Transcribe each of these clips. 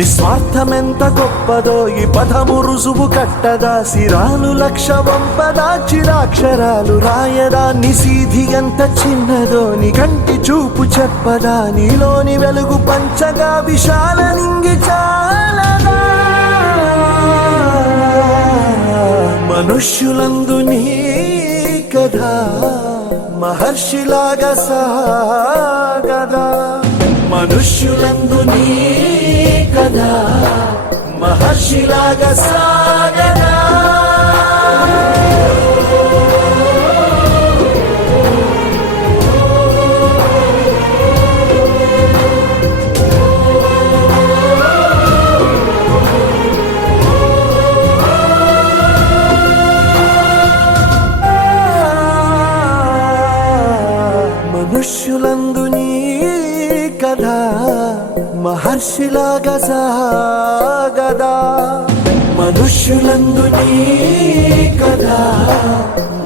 నిస్వార్థమెంత గొప్పదో ఈ పదము రుజువు కట్టదా, సిరాలు లక్ష వంపదా, చిరాక్షరాలు రాయదా, నిసీధి ఎంత చిన్నదో నీ కంటి చూపు చెప్పదా, నీలోని వెలుగు పంచగా విశాల నింగి చాలదా. మనుష్యులందు నీ కథ మహర్షిలాగా సాగదా, మనుష్యులందు నీ కథ మహర్షిలాగా సాగదా. మనుష్యులందు నీ కథ మహర్షిలాగా సాగదా, మనుష్యులందు నీ కథ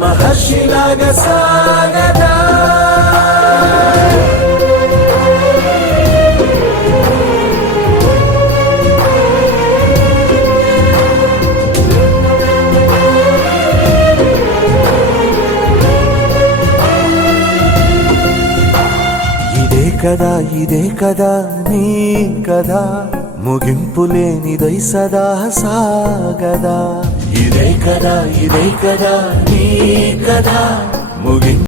మహర్షిలాగా సాగదా. ఇదే కదా నీ కదా ముగింపు లేనిదై సదా సాగదా, ఇదే కదా నీ కదా ముగింపు